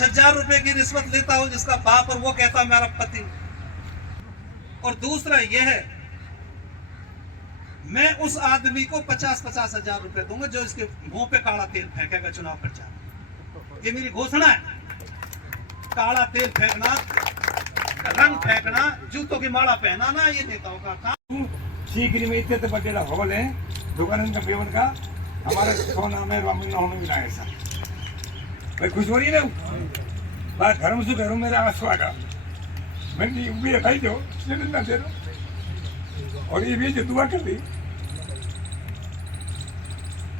5,000 रुपए की रिश्वत लेता हो जिसका बाप और वो कहता मेरा पति। और दूसरा यह है, मैं उस आदमी को 50-50 हजार रुपए दूंगा जो इसके मुंह पे काला तेल फेंकेगा चुनाव प्रचार। ये मेरी घोषणा है। काला तेल फेंकना, रंग फेंकना, जूतों की माला पहनाना, ये नेताओं का काम। शीघ्र में इतने बड़ा हॉल है दुकान का बेवन का, हमारे सोना में होने मिला है सर। भाई खुश हो रही है ना, घर से घरों मेरा आगा मैंने भी रखाई दो ना दे दो, और ये भी जो दुआ कर दी।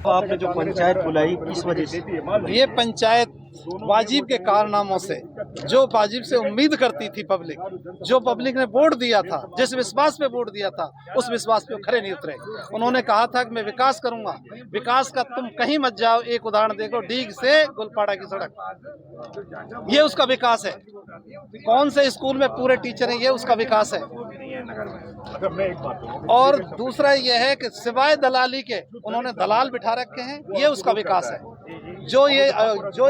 आपने जो पंचायत बुलाई किस वजह से? ये पंचायत वाजिब के कारनामों से, जो वाजिब से उम्मीद करती थी पब्लिक, जो पब्लिक ने वोट दिया था, जिस विश्वास पे वोट दिया था, उस विश्वास पे खरे नहीं उतरे। उन्होंने कहा था कि मैं विकास करूंगा, विकास का तुम कहीं मत जाओ। एक उदाहरण देखो, डीग से गुलपाड़ा की सड़क, ये उसका विकास है। कौन से स्कूल में पूरे टीचर हैं, ये उसका विकास है। और दूसरा यह है कि सिवाय दलाली के उन्होंने दलाल बिठा रखे हैं, ये उसका विकास है। जो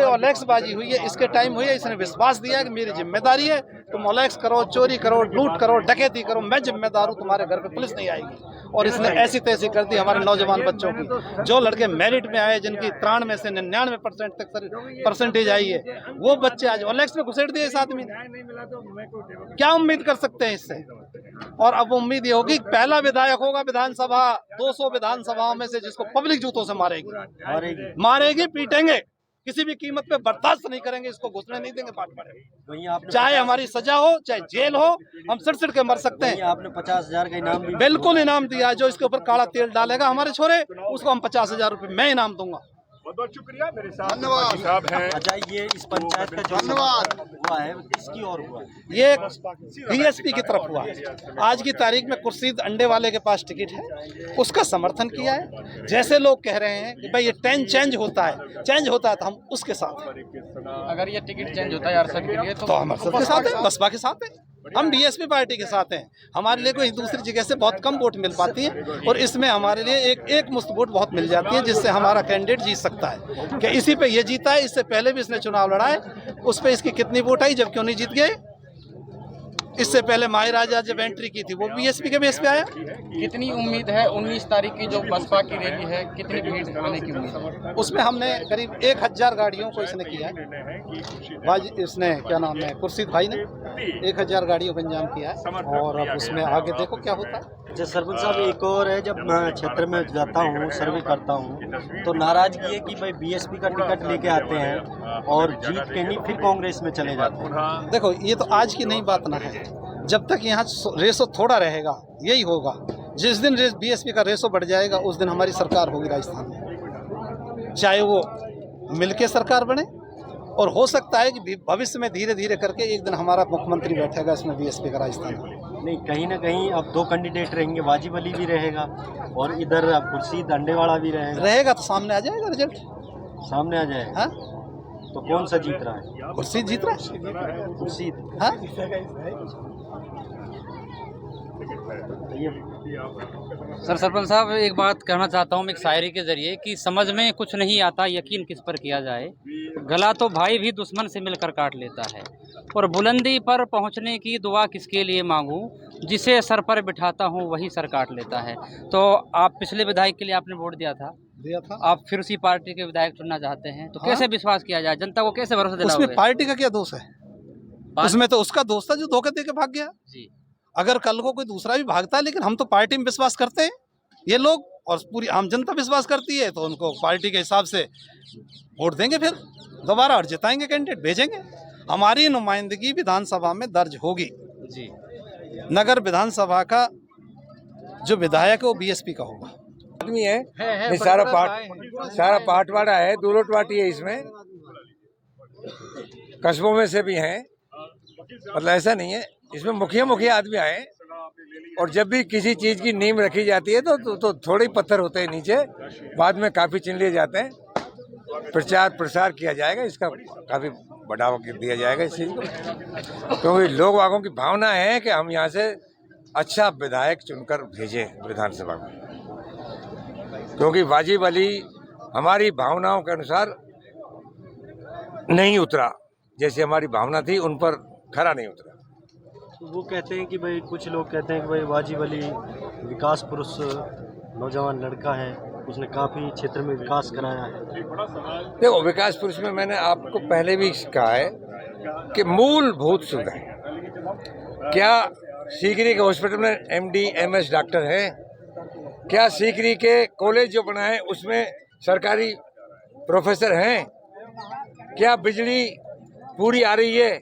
ओलेक्सबाजी हुई है, इसके टाइम हुई है, इसने विश्वास दिया कि मेरी जिम्मेदारी है, तुम ओलेक्स करो, चोरी करो, लूट करो, डकैती करो, मैं जिम्मेदार हूँ, तुम्हारे घर पे पुलिस नहीं आएगी। और इसने ऐसी तैसी कर दी हमारे नौजवान बच्चों की। जो लड़के मेरिट में आए, जिनकी 93 में से 99% तक परसेंटेज आई है, वो बच्चे आज ओलेक्स में घुसेड़ दिए इस आदमी ने। क्या उम्मीद कर सकते हैं इससे? और अब उम्मीद ये होगी, पहला विधायक होगा विधानसभा 200 विधानसभाओं में से जिसको पब्लिक जूतों से मारेगी, पीटेंगे, किसी भी कीमत पे बर्दाश्त नहीं करेंगे, इसको घुसने नहीं देंगे पार्ट पर। चाहे हमारी सजा हो, चाहे जेल हो, हम सिड़ के मर सकते हैं। आपने 50,000 का इनाम भी बिल्कुल इनाम दिया। जो इसके ऊपर काला तेल डालेगा हमारे छोरे, उसको हम 50,000 रुपए मैं इनाम दूंगा। बहुत शुक्रिया। मेरे साथ साहब हैं। अच्छा, ये इस पंचायत का जो हुआ है किसकी ओर हुआ? ये बीएसपी की तरफ हुआ। आज की तारीख में कुर्सीद अंडे वाले के पास टिकट है, उसका समर्थन किया है। जैसे लोग कह रहे हैं कि भाई ये चेंज होता है तो हम उसके साथ हैं। अगर ये टिकट चेंज होता है अरशद के लिए तो हम अरशद के साथ हैं, बसपा के साथ हैं, हम बीएसपी पार्टी के साथ हैं। हमारे लिए कोई दूसरी जगह से बहुत कम वोट मिल पाती है, और इसमें हमारे लिए एक मुश्त वोट बहुत मिल जाती है, जिससे हमारा कैंडिडेट जीत सकता है। कि इसी पे ये जीता है, इससे पहले भी इसने चुनाव लड़ा है, उस पे इसकी कितनी वोट आई, जब क्यों नहीं जीत गए? इससे पहले माहिर आजाद जब एंट्री की थी, वो बीएसपी के बेस पे आया। कितनी उम्मीद है 19 तारीख की जो बसपा की रैली है, कितनी भीड़ आने की उम्मीद है? उसमें हमने करीब 1000 गाड़ियों को इसने किया है। इसने क्या नाम है, खुर्शीद भाई ने 1000 गाड़ियों का इंतजाम किया है, और अब उसमें आगे देखो क्या होता है। अच्छा सरपंच साहब, एक और है, जब मैं क्षेत्र में जाता हूँ, सर्वे करता हूँ, तो नाराजगी है कि भाई बीएसपी का टिकट लेके आते हैं और जीत के नहीं फिर कांग्रेस में चले जाते हैं। देखो, ये तो आज की नई बात ना है। जब तक यहाँ रेशो थोड़ा रहेगा, यही होगा। जिस दिन बीएसपी का रेशो बढ़ जाएगा, उस दिन हमारी सरकार होगी राजस्थान में। चाहे वो मिलके सरकार बने, और हो सकता है कि भविष्य में धीरे धीरे करके एक दिन हमारा मुख्यमंत्री बैठेगा इसमें बीएसपी का राजस्थान में। नहीं, कहीं ना कहीं अब 2 कैंडिडेट रहेंगे, वाजिब अली भी रहेगा और इधर खुर्शीद अंडेवाला भी रहेगा तो सामने आ जाएगा रिजल्ट, सामने आ जाएगा। हाँ? तो कौन सा जीत रहा है? खुर्शीद जीत रहा है। खुर्शीद, हाँ? सर सरपंच साहब, एक बात कहना चाहता हूँ एक शायरी के जरिए कि समझ में कुछ नहीं आता यकीन किस पर किया जाए, गला तो भाई भी दुश्मन से मिलकर काट लेता है, और बुलंदी पर पहुँचने की दुआ किसके लिए मांगूं, जिसे सर पर बिठाता हूँ वही सर काट लेता है। तो आप पिछले विधायक के लिए आपने वोट दिया था, आप फिर उसी पार्टी के विधायक चुनना चाहते हैं, तो कैसे विश्वास किया जाए, जनता को कैसे भरोसा दिलाओगे? उसमें पार्टी का क्या दोष है? उसमें तो उसका दोस्त था जो धोखा दे के भाग गया जी। अगर कल को कोई दूसरा भी भागता है, लेकिन हम तो पार्टी में विश्वास करते हैं, ये लोग और पूरी आम जनता विश्वास करती है, तो उनको पार्टी के हिसाब से वोट देंगे, फिर दोबारा और जिताएंगे, कैंडिडेट भेजेंगे। हमारी नुमाइंदगी विधानसभा में दर्ज होगी जी। नगर विधानसभा का जो विधायक है वो बीएसपी का होगा। आदमी है सारा पाटवाड़ा है, दूरोटवाटी है, इसमें कस्बों में से भी हैं, मतलब ऐसा नहीं है। इसमें मुखिया आदमी आए, और जब भी किसी चीज की नींव रखी जाती है तो थोड़े ही पत्थर होते हैं नीचे, बाद में काफी चिन लिए जाते हैं। प्रचार प्रसार किया जाएगा, इसका काफी बढ़ावा दिया जाएगा इस चीज को, क्योंकि लोग वागों की भावना है कि हम यहाँ से अच्छा विधायक चुनकर भेजें विधानसभा में, क्योंकि वाजिब अली हमारी भावनाओं के अनुसार नहीं उतरा, जैसी हमारी भावना थी उन पर खरा नहीं उतरा। तो वो कहते हैं कि भाई, कुछ लोग कहते हैं कि भाई वाजिब अली विकास पुरुष नौजवान लड़का है, उसने काफ़ी क्षेत्र में विकास कराया है। देखो, विकास पुरुष में मैंने आपको पहले भी कहा है कि मूलभूत सुविधाएं, क्या सीकरी के हॉस्पिटल में MD MS डॉक्टर हैं? क्या सीकरी के कॉलेज जो बना है उसमें सरकारी प्रोफेसर हैं? क्या बिजली पूरी आ रही है?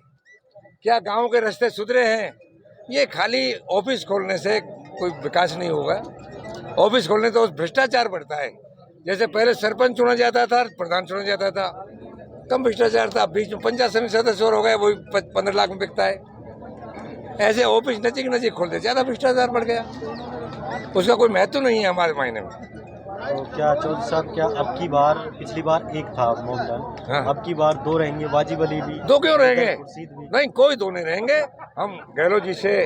क्या गांव के रास्ते सुधरे हैं? ये खाली ऑफिस खोलने से कोई विकास नहीं होगा। ऑफिस खोलने तो भ्रष्टाचार बढ़ता है। जैसे पहले सरपंच चुना जाता था, प्रधान चुना जाता था, कम भ्रष्टाचार था। बीच में पंचायत समिति सदस्य और हो गए, वही 15 लाख में बिकता है। ऐसे ऑफिस नजीक खोलते, ज़्यादा भ्रष्टाचार बढ़ गया, उसका कोई महत्व नहीं है हमारे मायने में। तो क्या चौधरी साहब, क्या अब की बार, पिछली बार एक था मोहम्मदन, हाँ। अब की बार 2 रहेंगे? वाजिब अली भी 2 क्यों रहेंगे? खुर्शीद भी? नहीं, कोई 2 नहीं रहेंगे। हम गहलोत जी से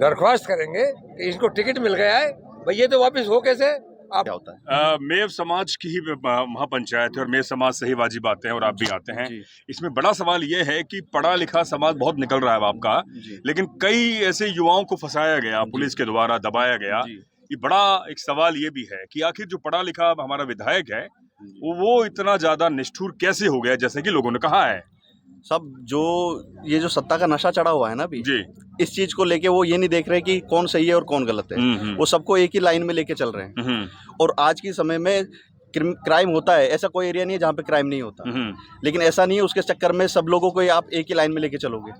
दरख्वास्त करेंगे कि इसको टिकट मिल गया है, भाई ये तो वापस हो कैसे? आप क्या होता है? मेव समाज की ही महापंचायत है और मेव समाज से ही वाजिब आते हैं और आप भी आते हैं। इसमें बड़ा सवाल ये है कि पढ़ा लिखा समाज बहुत निकल रहा है आपका, लेकिन कई ऐसे युवाओं को फंसाया गया, पुलिस के द्वारा दबाया गया। ये बड़ा एक सवाल ये भी है कि आखिर जो पढ़ा लिखा हमारा विधायक है वो इतना ज्यादा निष्ठुर कैसे हो गया, जैसे कि लोगों ने कहा है। सब जो ये जो सत्ता का नशा चढ़ा हुआ है ना अभी, जी, इस चीज को लेके वो ये नहीं देख रहे कि कौन सही है और कौन गलत है। वो सबको एक ही लाइन में लेके चल रहे हैं। और आज के समय में क्राइम होता है, ऐसा कोई एरिया नहीं है जहाँ पे क्राइम नहीं होता, लेकिन ऐसा नहीं है उसके चक्कर में सब लोगों को आप एक ही लाइन में लेके चलोगे।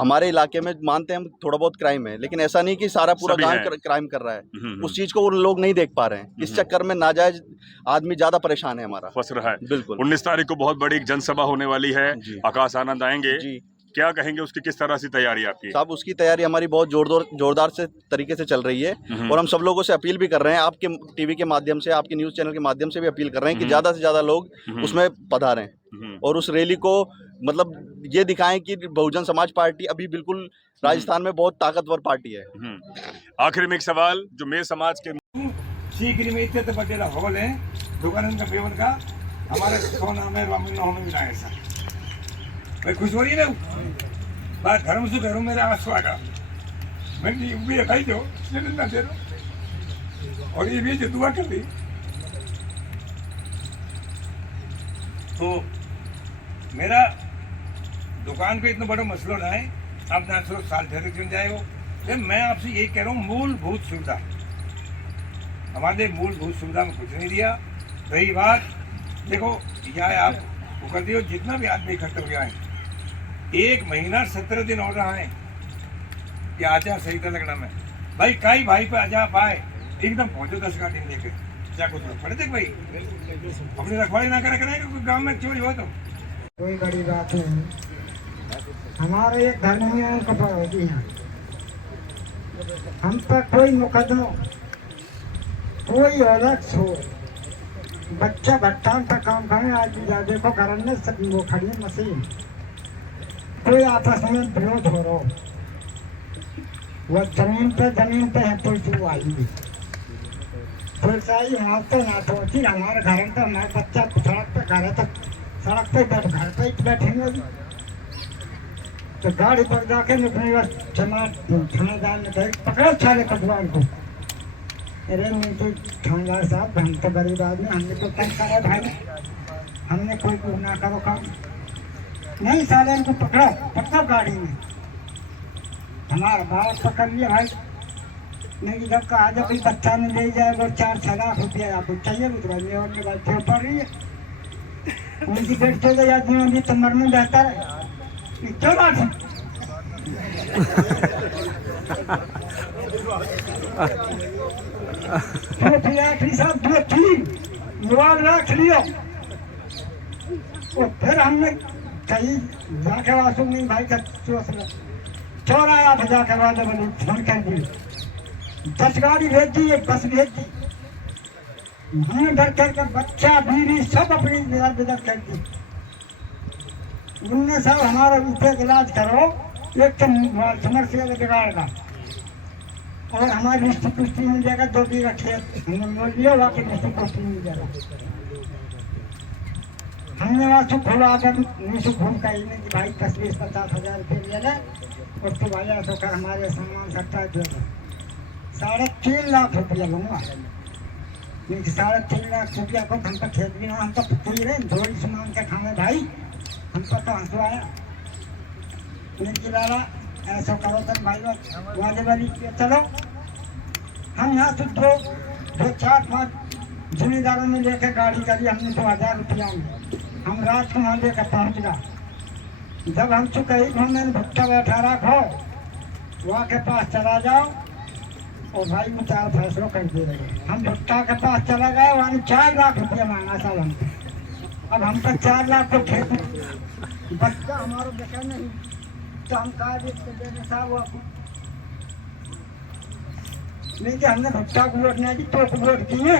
हमारे इलाके में मानते हैं हम थोड़ा बहुत क्राइम है, लेकिन ऐसा नहीं कि सारा पूरा गांव क्राइम कर रहा है। उस चीज को वो लोग नहीं देख पा रहे हैं। इस चक्कर में नाजायज आदमी ज्यादा परेशान है, हमारा फंस रहा है। बिल्कुल। 19 तारीख को बहुत बड़ी एक जनसभा होने वाली है, आकाश आनंद आएंगे, क्या कहेंगे उसकी किस तरह से तैयारी आपकी? साहब, उसकी तैयारी हमारी बहुत जोरदार से तरीके से चल रही है और हम सब लोगों से अपील भी कर रहे हैं, आपके टीवी के माध्यम से, आपके न्यूज़ चैनल के माध्यम से भी अपील कर रहे हैं कि ज़्यादा से ज़्यादा लोग उसमें पधारें और उस रैली को मतलब ये दिखाएं कि बहुजन समाज पार्टी अभी बिल्कुल राजस्थान में बहुत ताकतवर पार्टी है। आखिर में एक सवाल जो मेरे समाज के सीकरी में इतने बड़े हॉल है दुकान का बेवन का, हमारे सोना में हमें मिला है सर। भाई खुश हो रही है ना, बात धर्म से घरों मेरा आस्वागा मैंने ये भी रखाई दो ना दे दो और ये भी जो दुआ कर दी। तो मेरा दुकान पे इतना बड़ा मसला ना है, आप ना सोच साल ठहरे क्यों जाए हो। लेकिन मैं आपसे यही कह रहा हूँ, मूलभूत सुविधा, हमारे मूलभूत सुविधा में कुछ नहीं दिया। रही बात, देखो यह आप वो कर दियो, जितना भी आदमी इकट्ठा हो गया है, 1 महीना 17 दिन हो रहा है कि आचार संहिता लगना में। भाई कई भाई पे अजाब आए, एकदम पहुंचो 10 गाड़ी लेके, क्या कुछ पड़े थे भाई अपनी रखवाली ना करेंगे, कोई गाँव में चोरी हो तो कोई बड़ी बात नहीं। हमारे एक धर्मियों को होती है, हम पर कोई मुकदमा, कोई अलग हो, बच्चा भट्टा का काम करें। आज देखो घर में सब वो खड़ी मशीन, कोई आपस में विरोध हो रहा हो, वो जमीन पे है पुलिस आई, पुलिस आई वहाँ पे ना पहुँची। हमारे घर पे हमारे बच्चा सड़क पे घर है, तो सड़क पे घर पे ही बैठेंगे, तो गाड़ी पर जाके निकलेगा। थानेदार ने कहा पकड़ो सारे पटवार को। अरे नीचे थानेदार साहब, हम तो गरीब आदमी, हमने तो कम करा भाई, हमने कोई गुनाह करो काम नहीं, साले इनको पकड़ो गाड़ी में। हमारा बाप पकड़ लिया भाई, नहीं जब कहा जब कोई बच्चा ने ले जाएगा 4-6 लाख रुपया आपको चाहिए, और बात पड़ रही है उनकी बेट चले जाती है तो मरने बेहतर है। क्यों बात है रख लियो। फिर हमने कहीं जाके वासु नहीं भाई का चौरा आप जाकर वाले बने फोन कर दी, 10 गाड़ी भेज दी, 1 बस भेज दी, हमने डर करके बच्चा बीवी सब अपनी बेदर कर दी। उनने सब हमारा ऊपर इलाज करो, एक तो समस्या बिगाड़ेगा और हमारी रिश्ती पुष्टि मिल जाएगा, 2 बीघा खेत हमने मोल लिया, बाकी रिश्ती पुष्टि मिल जाएगा। हमने वहाँ से खोला कर नीचे घूम का ही नहीं कि भाई 10-20-50 रुपये ले ले और तो भाई ऐसा कर हमारे सामान सकता दे दो। 3.5 लाख रुपया लूँगा, क्योंकि 3.5 लाख रुपया को हम तो खेत भी ना, हम तो पूरी रहे थोड़ी सामान के खाने भाई, हम तो हंसवाया नहीं लाला ऐसा करो तक भाई वाले वाली चलो। हम यहाँ से 2-4-5 जिम्मेदारों में लेकर गाड़ी करी हमने 2000 रुपया में, हम रात को वहाँ लेकर पहुँच गया। जब हम चुके ही मैंने भुट्टा बैठा रखो वहाँ के पास चला जाओ और भाई में 4 फैसलों कर दे रहे। हम भुट्टा के पास चला गए, वहाँ 4 लाख रुपया मांगा साहब हमसे। अब हम तक 4 लाख को खेत बच्चा हमारा बेटा नहीं तो हम कहा देने साहब नहीं कि हमने भुट्टा को वोट नहीं दी तो वोट किए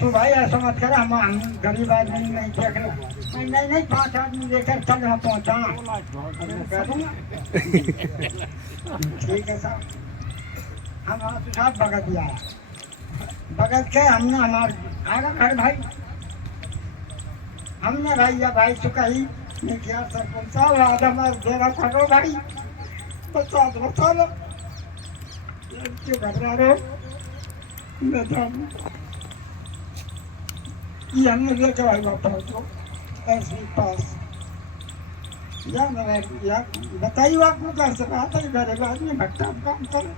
तो भाई ऐसा मत कर, हम गरीब आदमी नहीं देख रहे। नहीं 5 आदमी लेकर चल वहाँ पहुँचा कह दूँगा ठीक है साहब। हम वहाँ से साहब भगत दिया भगत के हमने हमारे आगे घर भाई हमने भाई या भाई चुका ही नहीं किया सरपंच साहब आदम देना करो भाई बता लो क्यों घबरा रहे हो। ये हमने लेकर भाई वापस ऐसे पास या बताइए आपको कर सका था गरीब आदमी भट्टा काम करो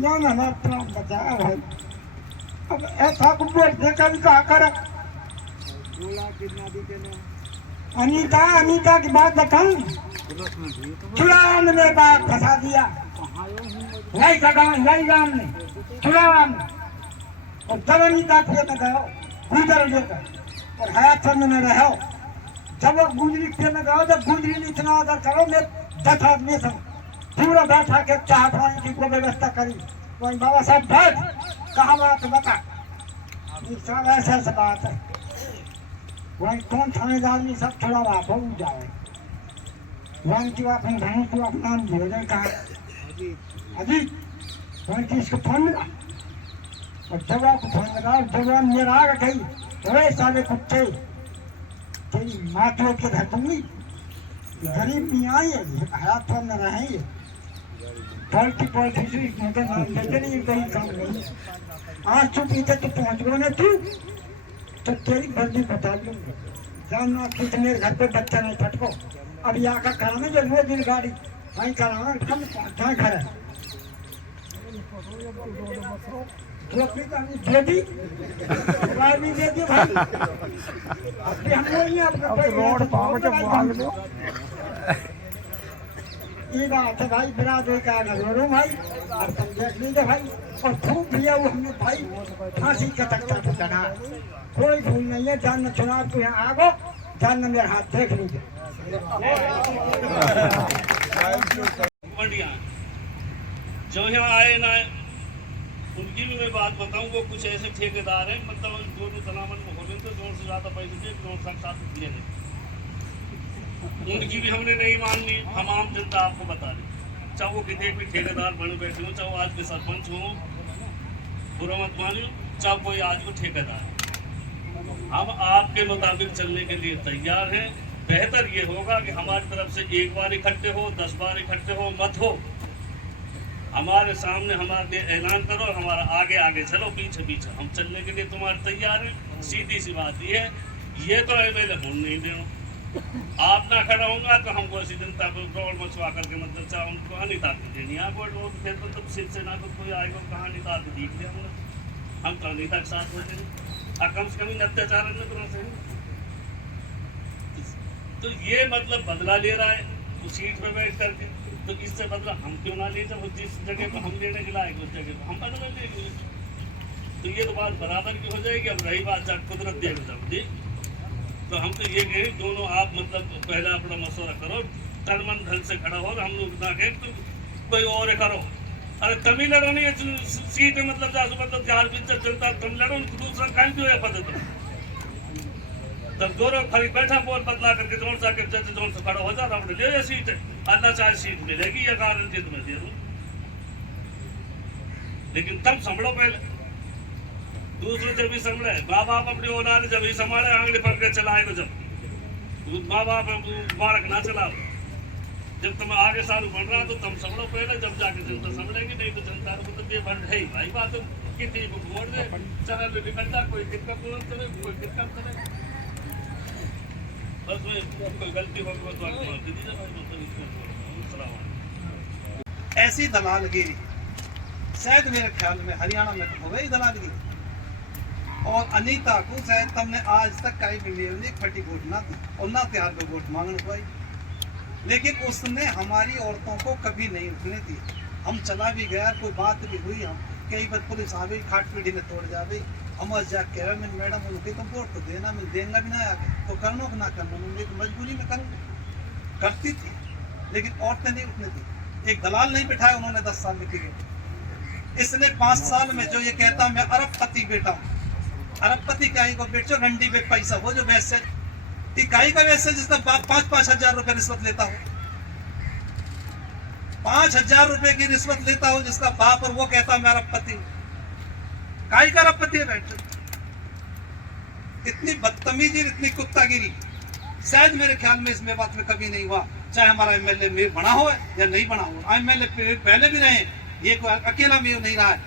या हमारा प्राण बचाया भाई। अब ऐसा को वोट देकर भी कहा कर अनीता की बात बताऊं, चुनाव में मेरे बाप फंसा दिया यही गाँव में चुनाव में और जब अनीता थे में गयो गुजर लेकर और हयात चंद में रहो जब वो गुजरी थे में गयो जब गुजरी ने इतना आदर करो मैं 10 आदमी से पूरा बैठा के चाह पानी की को व्यवस्था करी वही बाबा साहब बैठ कहाँ बात बता सब ऐसा बात है वही कौन थानेदार में सब थोड़ा वाप हो जाए वहीं की आप तो अपना भोजन कहा अभी वहीं की इसको फोन मिला और जब आपको फोन लगा जब मेरा आ गई अरे साले कुत्ते तेरी माँ तो के घर दूंगी गरीब नहीं आई है हयात पर न रहेंगे पॉलिटिक्स नाम देते नहीं कहीं काम नहीं आज चुप पीते तो पहुँच गो ना तू तो तेरी बर्दी बता दूंगा जानना कुछ मेरे घर पे बच्चा नहीं फटको अब यहाँ का कराना जो वो दिन गाड़ी वहीं कराना कम जहाँ घर है दे दी दे दी भाई अभी हम लोग आपका रोड पाओ ये बात है भाई बिरादरी का रो भाई और तुम देख लीजिए भाई और खूब दिया वो हमने भाई फांसी का तख्ता पे चढ़ा कोई भूल नहीं है जानना चुनाव तो यहाँ आगो जानना मेरे हाथ देख लीजिए जो यहाँ आए ना उनकी भी मैं बात बताऊं वो कुछ ऐसे ठेकेदार हैं मतलब दोनों तनावन में हो गए तो जोर से ज़्यादा पैसे दिए जोर से साथ दिए नहीं उनकी भी हमने नहीं माननी। हम आम जनता आपको बता दें चाहे वो कितने भी ठेकेदार बने बैठे हों चाहे वो आज के सरपंच हों बुरा मत मानियो चाहे कोई आज को ठेकेदार हम आपके मुताबिक चलने के लिए तैयार हैं। बेहतर ये होगा कि हमारी तरफ से एक बार इकट्ठे हो 10 बार इकट्ठे हो मत हो हमारे सामने हमारे लिए ऐलान करो हमारा आगे आगे चलो पीछे पीछे हम चलने के लिए तुम्हारे तैयार हैं। सीधी सी बात ये तो एमएलए होने नहीं देना आप ना खड़ा होगा तो हमको ऐसी जनता को दौड़ मचवा करके मतलब चाहे उनको अनिता देनी आप फिर तो तुम सिर से ना तो कोई आएगा कहाँ अनिता दिख लिया हम तो अनिता के साथ होते हैं कम से कम अत्याचार न करना चाहिए। तो ये मतलब बदला ले रहा है वो सीट पे बैठ करके तो इससे बदला हम क्यों ना ले जब जिस जगह पर हम लेने के लायक उस जगह पर हम बदला लेंगे तो ये तो बात बराबर की हो जाएगी। अब रही बात जब कुदरत देख जब जी तो हम तो ये कहें दोनों आप मतलब पहले अपना मशवरा करो तन मन धन से खड़ा हो हम लोग ना कहें तो कोई और करो। अरे तमिलनाडु नहीं सीट मतलब जासो मतलब बिहार बीच जनता तमिलनाडु दूसरा काल क्यों है पद तब दोनों खरीद बैठा बोल बदला करके जोन सा के जोन से खड़ा हो जा रहा ले ये सीट है अल्लाह चाहे सीट मिलेगी या कारण जीत में दे दूं लेकिन तब संभलो पहले दूसरे जब भी संभले, माँ बाप अपनी औलाद जब ही संभाले, आंगली पकड़ के चलाए तो जब माँ बाप बालक ना चलाओ, जब तुम आगे साल बढ़ रहा तो तुम संभलो पहले, जब जाके जनता संभलेगी, नहीं तो जनता मतलब ये बन है भाई बात कितनी वोट दे चला निकलता, कोई दिक्कत करे, कोई दिक्कत करे, बस में कोई गलती होगी तो आपको माफ दीजिए भाई। ऐसी दलालगिरी शायद मेरे ख्याल में हरियाणा में तो हो गई दलालगिरी। और अनीता को शायद तुमने आज तक कहीं भी फटी वोट ना दी और ना त्यार पे वोट मांगने को आई, लेकिन उसने हमारी औरतों को कभी नहीं उठने दी। हम चला भी गया, कोई बात भी हुई, हम कई बार पुलिस आ गई, खाट पीढ़ी में तोड़ जा गई, हम जाके कह रहे मैडम उनकी तुम वोट तो देना, मैं देंगे भी ना आके, तो करनो कि ना करना, मुझे तो मजबूरी में करती थी, लेकिन औरतें नहीं उठने दी। एक दलाल नहीं बिठाया उन्होंने 10 साल में की। इसने 5 साल में जो ये कहता मैं अरबपति बेटा हूँ, अरबपति काई को बेचो, रंडी पे पैसा हो जो वैसे इकाई का वैसे जिसका बाप 5-5 हजार रुपए रिश्वत लेता हो, 5,000 रुपए की रिश्वत लेता हो जिसका बाप, और वो कहता मैं अरबपति हूँ। काई का अरबपति है बैठो। इतनी बदतमीजी, इतनी कुत्तागिरी शायद मेरे ख्याल में इसमें बात में कभी नहीं हुआ, चाहे हमारा एमएलए मेयर बना हो या नहीं बना हो। एमएलए पहले भी रहे, ये कोई अकेला मेयर नहीं रहा है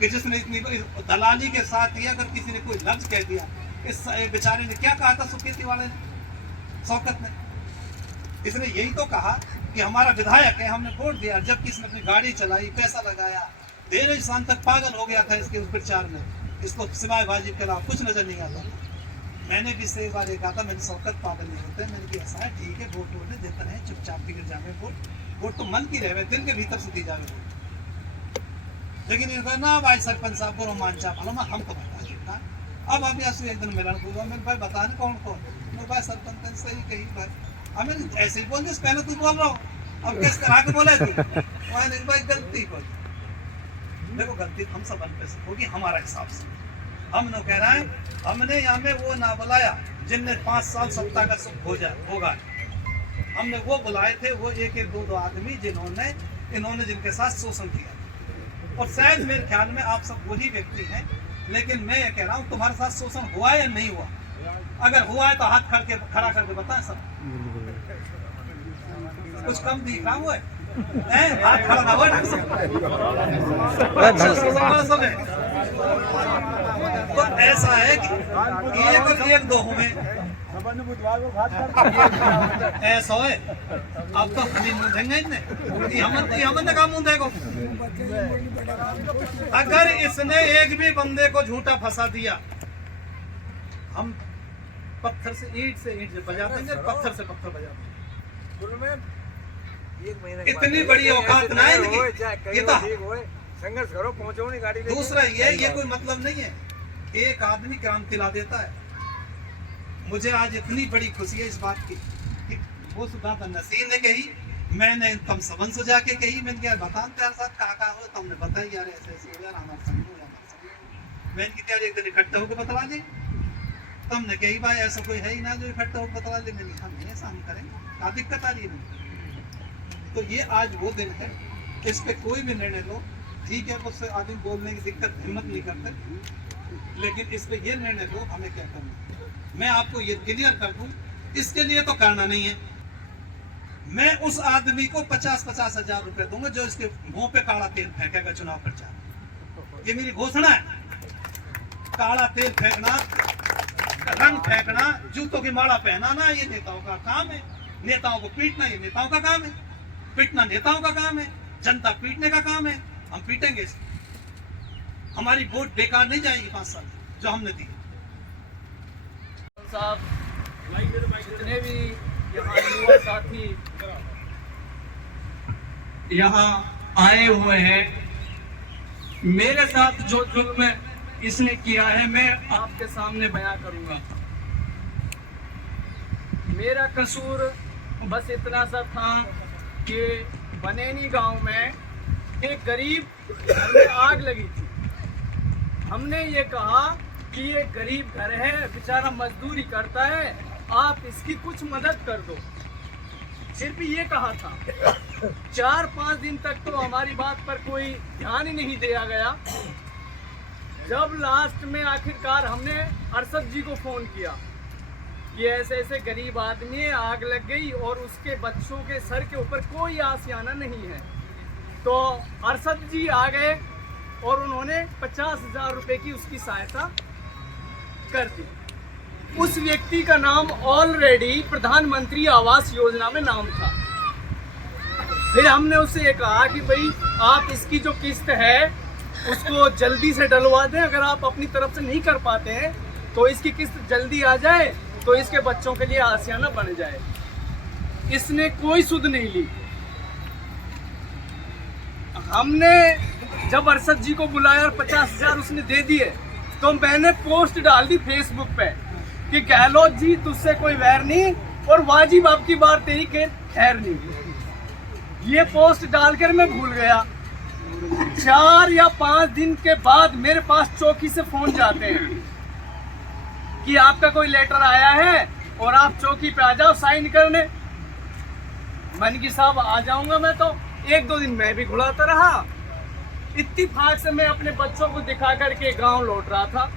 कि जिसने इतनी दलाली के साथ ही अगर किसी ने कोई लफ्ज कह दिया। इस बेचारे ने क्या कहा था सुकेती वाले ने, शौकत ने, इसने यही तो कहा कि हमारा विधायक है, हमने वोट दिया, जबकि इसने अपनी गाड़ी चलाई, पैसा लगाया, देर शाम तक पागल हो गया था इसके उस प्रचार में, इसको सिवाय बाजी के अलावा कुछ नजर नहीं आता। मैंने भी से बार कहा था, मैंने शौकत पागल नहीं होते, मैंने कहा ऐसा है ठीक है, वोट वोट देते रहे, चुपचाप बिगड़ जावे वोट तो मन की रहे, दिल के भीतर से दी जावे वोट। लेकिन इनको ना भाई सरपंच साहब को रोमान चाप हमको बता देता। अब आप यहाँ एक दिन मिलन को मेरे भाई बता नहीं कौन कौन, मेरे भाई सरपंच सही कही भाई, हमें ऐसे ही बोल दिया, पहले तू बोल रहा हूँ, अब किस तरह के बोले तू, भाई गलती बोल। देखो गलती हम सब पे से होगी हमारा हिसाब से, हम न कह रहे हैं, हमने यहाँ में वो ना बुलाया जिनने 5 साल सत्ता का सुख होगा, हमने वो बुलाए थे, वो एक 2 आदमी जिन्होंने इन्होंने जिनके साथ शोषण किया। और शायद मेरे ख्याल में आप सब वही व्यक्ति हैं, लेकिन मैं ये कह रहा हूँ तुम्हारे साथ शोषण हुआ या नहीं हुआ, अगर हुआ है तो हाथ खड़ा करके बताएं सब। कुछ कम दिख रहा हुआ है, हाथ खड़ा ना हुआ तो ऐसा है कि एक 2 में ऐसा है। अब तो हमने काम मुंह को, अगर इसने एक भी बंदे को झूठा फंसा दिया, हम पत्थर से ईंट बजा देंगे, पत्थर से पत्थर बजा देंगे। इतनी बड़ी औकात ना है इनकी, ये तो संघर्ष करो, पहुंचो नहीं गाड़ी। दूसरा ये कोई मतलब नहीं है, एक आदमी क्रांति ला देता है। मुझे आज इतनी बड़ी खुशी है इस बात की कि वो सुधा नसीर ने कही, मैंने तुम सबन से जाके कही, मैंने कहा बता तेरे साथ कहा हो, तुमने बताई यार ऐसे ऐसे हो यार हमारे संग हो, मैंने की तैयारी एक दिन इकट्ठा होकर बतला दे, तुमने कही भाई ऐसा कोई है ही ना जो इकट्ठा होकर बतला दे, मैंने हम नहीं ऐसा हम करेंगे, क्या दिक्कत आ रही है। तो ये आज वो दिन है, इस पे कोई भी निर्णय लो ठीक है, उससे आदमी बोलने की दिक्कत हिम्मत नहीं करते, लेकिन इस पे ये निर्णय लो हमें क्या करना। मैं आपको ये क्लियर कर दूं, इसके लिए तो करना नहीं है, मैं उस आदमी को 50-50 हजार रुपए दूंगा जो इसके मुंह पे काला तेल फेंकेगा चुनाव प्रचार। ये मेरी घोषणा है, काला तेल फेंकना, रंग फेंकना, जूतों की माला पहनाना, ये नेताओं का काम है। नेताओं को पीटना ये नेताओं का काम है, पीटना नेताओं का काम है, जनता पीटने का काम है, हम पीटेंगे। हमारी वोट बेकार नहीं जाएगी 5 साल जो हमने दी। साहब, जितने भी यहाँ युवा साथी यहाँ आए हुए हैं, मेरे साथ जो जुल्म इसने किया है मैं आपके सामने बयां करूंगा। मेरा कसूर बस इतना सा था कि बनेनी गांव में एक गरीब घर में आग लगी थी। हमने ये कहा कि ये गरीब घर है, बेचारा मजदूरी करता है, आप इसकी कुछ मदद कर दो। सिर्फ ये कहा था। 4-5 दिन तक तो हमारी बात पर कोई ध्यान ही नहीं दिया गया। जब लास्ट में आखिरकार हमने अरशद जी को फ़ोन किया कि ऐसे ऐसे गरीब आदमी है, आग लग गई और उसके बच्चों के सर के ऊपर कोई आशियाना नहीं है, तो अरशद जी आ गए और उन्होंने 50,000 रुपए की उसकी सहायता कर दी। उस व्यक्ति का नाम ऑलरेडी प्रधानमंत्री आवास योजना में नाम था। फिर हमने उससे ये कहा कि भाई आप इसकी जो किस्त है उसको जल्दी से डलवा दें, अगर आप अपनी तरफ से नहीं कर पाते हैं तो इसकी किस्त जल्दी आ जाए तो इसके बच्चों के लिए आसियाना बन जाए। इसने कोई सुध नहीं ली। हमने जब अरशद जी को बुलाया और 50,000 उसने दे दिए तो मैंने पोस्ट डाल दी फेसबुक पे कि गहलोत जी तुझसे कोई वैर नहीं और वाजिब आपकी बार तेरी के खैर नहीं। ये पोस्ट डालकर मैं भूल गया। 4 या 5 दिन के बाद मेरे पास चौकी से फोन जाते हैं कि आपका कोई लेटर आया है और आप चौकी पे आ जाओ साइन करने। मैंने कि साहब आ जाऊंगा मैं, तो 1-2 दिन मैं भी घुलाता रहा। इत्तेफाक से मैं अपने बच्चों को दिखा करके गांव लौट रहा था।